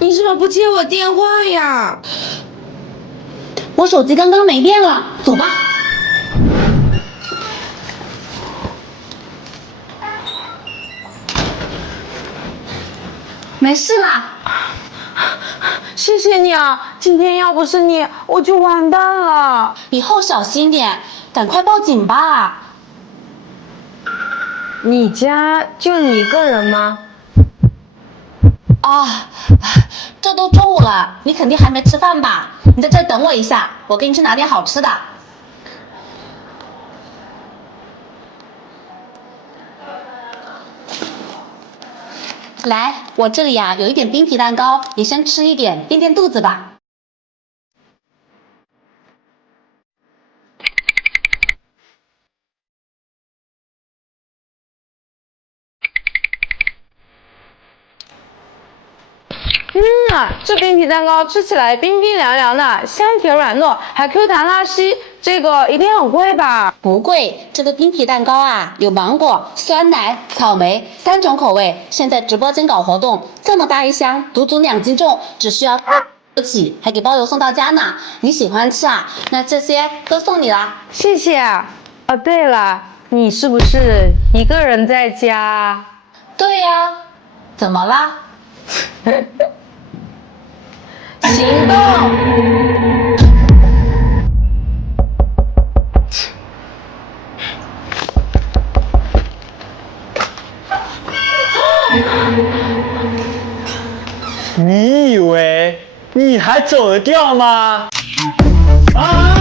你怎么不接我电话呀？我手机刚刚没电了，走吧。没事啦。谢谢你啊！今天要不是你，我就完蛋了。以后小心点，赶快报警吧。你家就你一个人吗？啊，这都中午了，你肯定还没吃饭吧？你在这儿等我一下，我给你去拿点好吃的。来，我这里呀有一点冰皮蛋糕，你先吃一点，垫垫肚子吧。这冰皮蛋糕吃起来冰冰凉凉的，香甜软糯，还 Q 弹拉稀，这个一定很贵吧？不贵，这个冰皮蛋糕啊，有芒果、酸奶、草莓3种口味。现在直播间搞活动，这么大一箱，足足2斤重，只需要起，还给包邮送到家呢。你喜欢吃啊？那这些都送你啦。谢谢。哦，对了，你是不是一个人在家？对呀，怎么啦？行动！你以为你还走得掉吗？啊！